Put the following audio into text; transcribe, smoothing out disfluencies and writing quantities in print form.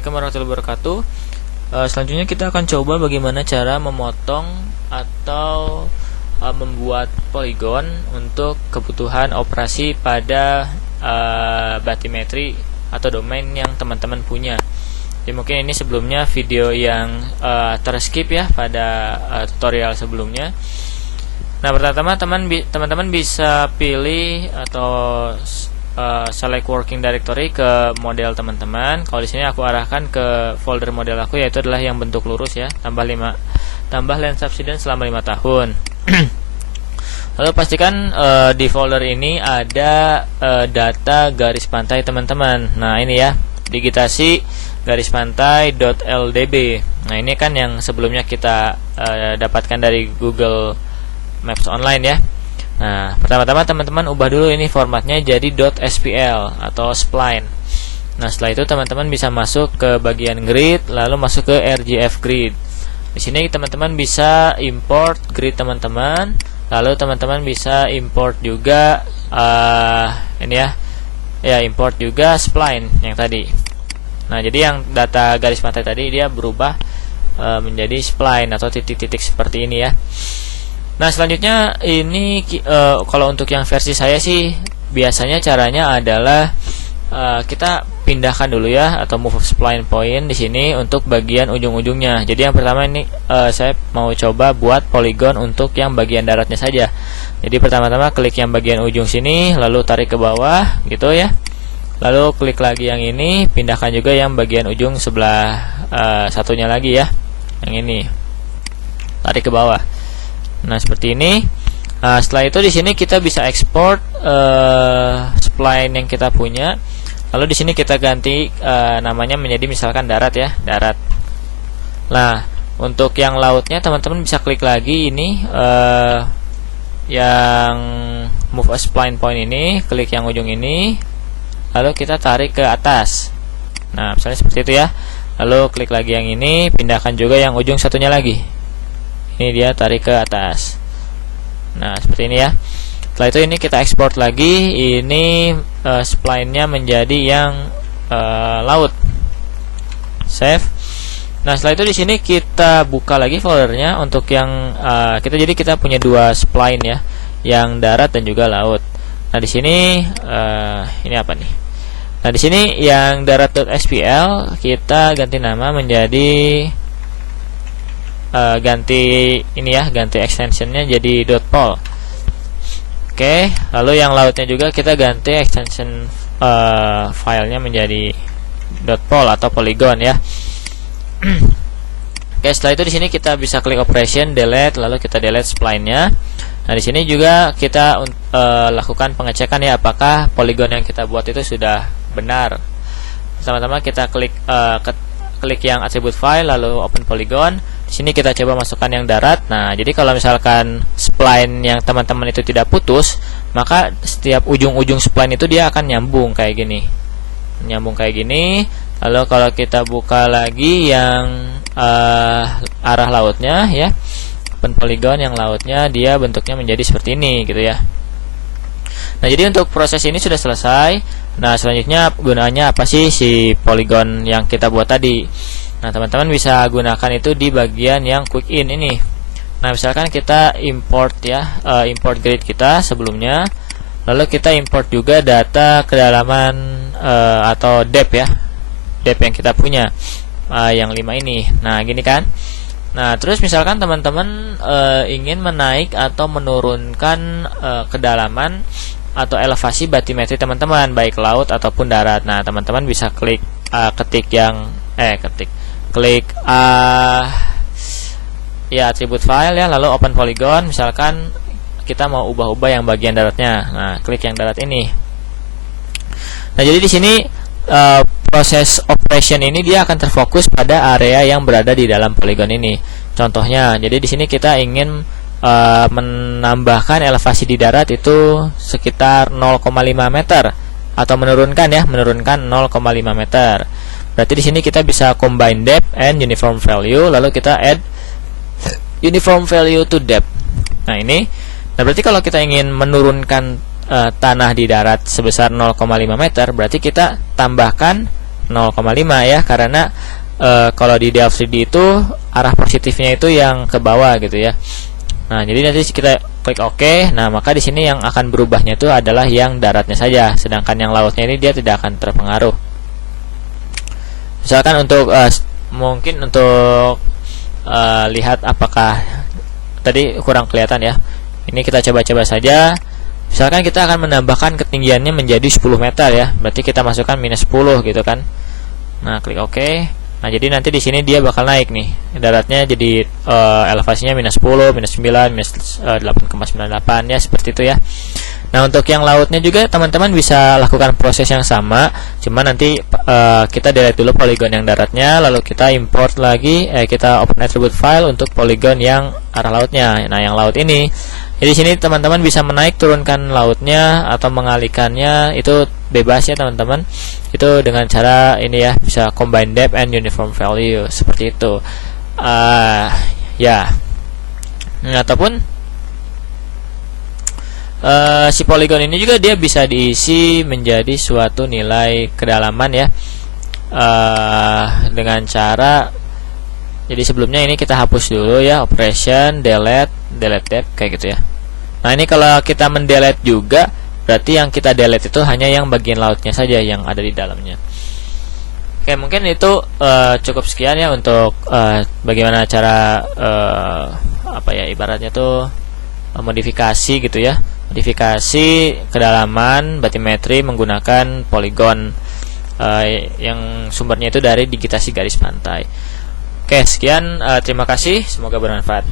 Assalamualaikum warahmatullahi wabarakatuh. Selanjutnya kita akan coba bagaimana cara memotong atau membuat poligon untuk kebutuhan operasi pada batimetri atau domain yang teman-teman punya. Jadi mungkin ini sebelumnya video yang terskip ya pada tutorial sebelumnya. Nah, pertama teman-teman bisa pilih atau select working directory ke model teman-teman. Kalau di sini aku arahkan ke folder model aku, yaitu adalah yang bentuk lurus ya, tambah land subsidence selama 5 tahun. Lalu pastikan di folder ini ada data garis pantai teman-teman. Nah, ini ya, digitasi garis pantai.ldb. Nah, ini kan yang sebelumnya kita dapatkan dari Google Maps Online ya. Nah, pertama-tama teman-teman ubah dulu ini formatnya jadi .spl atau spline. Nah, setelah itu teman-teman bisa masuk ke bagian grid, lalu masuk ke RGF grid. Di sini teman-teman bisa import grid teman-teman, lalu teman-teman bisa import juga ini ya, import juga spline yang tadi. Nah, jadi yang data garis pantai tadi dia berubah menjadi spline atau titik-titik seperti ini ya. Nah, selanjutnya ini kalau untuk yang versi saya sih biasanya caranya adalah kita pindahkan dulu ya, atau move spline point di sini untuk bagian ujung-ujungnya. Jadi yang pertama ini saya mau coba buat poligon untuk yang bagian daratnya saja. Jadi pertama-tama klik yang bagian ujung sini, lalu tarik ke bawah gitu ya. Lalu klik lagi yang ini, pindahkan juga yang bagian ujung sebelah satunya lagi ya. Yang ini. Tarik ke bawah. Nah, seperti ini. Nah, setelah itu di sini kita bisa ekspor spline yang kita punya. Lalu di sini kita ganti namanya menjadi misalkan darat ya, darat. Nah, untuk yang lautnya teman-teman bisa klik lagi ini yang move a spline point ini, klik yang ujung ini, lalu kita tarik ke atas. Nah, misalnya seperti itu ya. Lalu klik lagi yang ini, pindahkan juga yang ujung satunya lagi. Ini dia, tarik ke atas. Nah, seperti ini ya. Setelah itu ini kita ekspor lagi. Ini spline-nya menjadi yang laut. Save. Nah, setelah itu di sini kita buka lagi foldernya untuk yang kita punya dua spline ya, yang darat dan juga laut. Nah, di sini ini apa nih? Nah, di sini yang darat.spl kita ganti nama menjadi ganti extensionnya jadi .pol. Oke, lalu yang lautnya juga kita ganti extension filenya menjadi .pol atau polygon ya. Oke, setelah itu di sini kita bisa klik operation delete, lalu kita delete spline-nya. Nah, di sini juga kita lakukan pengecekan ya, apakah polygon yang kita buat itu sudah benar. Pertama-tama kita klik yang attribute file, lalu open polygon. Di sini kita coba masukkan yang darat. Nah, jadi kalau misalkan spline yang teman-teman itu tidak putus, maka setiap ujung-ujung spline itu dia akan nyambung kayak gini. Lalu kalau kita buka lagi yang arah lautnya ya, open polygon yang lautnya, dia bentuknya menjadi seperti ini gitu ya. Nah, jadi untuk proses ini sudah selesai. Nah, selanjutnya gunanya apa sih si polygon yang kita buat tadi? Nah, teman-teman bisa gunakan itu di bagian yang quick in ini. Nah, misalkan kita import ya, import grid kita sebelumnya, lalu kita import juga data kedalaman atau depth ya, depth yang kita punya yang 5 ini. Nah, gini kan. Nah, terus misalkan teman-teman ingin menaik atau menurunkan kedalaman atau elevasi batimetri teman-teman, baik laut ataupun darat. Nah, teman-teman bisa klik klik ya attribute file ya, lalu open polygon. Misalkan kita mau ubah-ubah yang bagian daratnya. Nah, klik yang darat ini. Nah, jadi di sini proses operation ini dia akan terfokus pada area yang berada di dalam polygon ini. Contohnya, jadi di sini kita ingin menambahkan elevasi di darat itu sekitar 0,5 meter atau menurunkan 0,5 meter. Berarti di sini kita bisa combine depth and uniform value, lalu kita add uniform value to depth. Nah, ini. Nah, berarti kalau kita ingin menurunkan tanah di darat sebesar 0,5 meter, berarti kita tambahkan 0,5 ya, karena kalau di Delft 3D itu arah positifnya itu yang ke bawah gitu ya. Nah, jadi nanti kita klik OK. Nah, maka di sini yang akan berubahnya itu adalah yang daratnya saja, sedangkan yang lautnya ini dia tidak akan terpengaruh. Misalkan untuk mungkin untuk lihat apakah tadi kurang kelihatan ya. Ini kita coba-coba saja. Misalkan kita akan menambahkan ketinggiannya menjadi 10 meter ya. Berarti kita masukkan minus 10 gitu kan. Nah, klik OK. Nah, jadi nanti di sini dia bakal naik nih. Daratnya jadi elevasinya minus 10, minus 9, minus 8,98 ya, seperti itu ya. Nah, untuk yang lautnya juga teman-teman bisa lakukan proses yang sama. Cuma nanti kita delete dulu poligon yang daratnya, lalu kita import lagi, kita open attribute file untuk poligon yang arah lautnya. Nah, yang laut ini. Jadi sini teman-teman bisa menaik turunkan lautnya atau mengalihkannya, itu bebas ya teman-teman. Itu dengan cara ini ya, bisa combine depth and uniform value seperti itu. Ya. Ataupun si poligon ini juga dia bisa diisi menjadi suatu nilai kedalaman ya. Dengan cara, jadi sebelumnya ini kita hapus dulu ya, operation delete depth kayak gitu ya. Nah, ini kalau kita mendelete juga, berarti yang kita delete itu hanya yang bagian lautnya saja yang ada di dalamnya. Oke, mungkin itu cukup sekian ya untuk bagaimana cara apa ya, ibaratnya tuh modifikasi gitu ya, modifikasi kedalaman batimetri menggunakan poligon yang sumbernya itu dari digitasi garis pantai. Oke, sekian, terima kasih, semoga bermanfaat.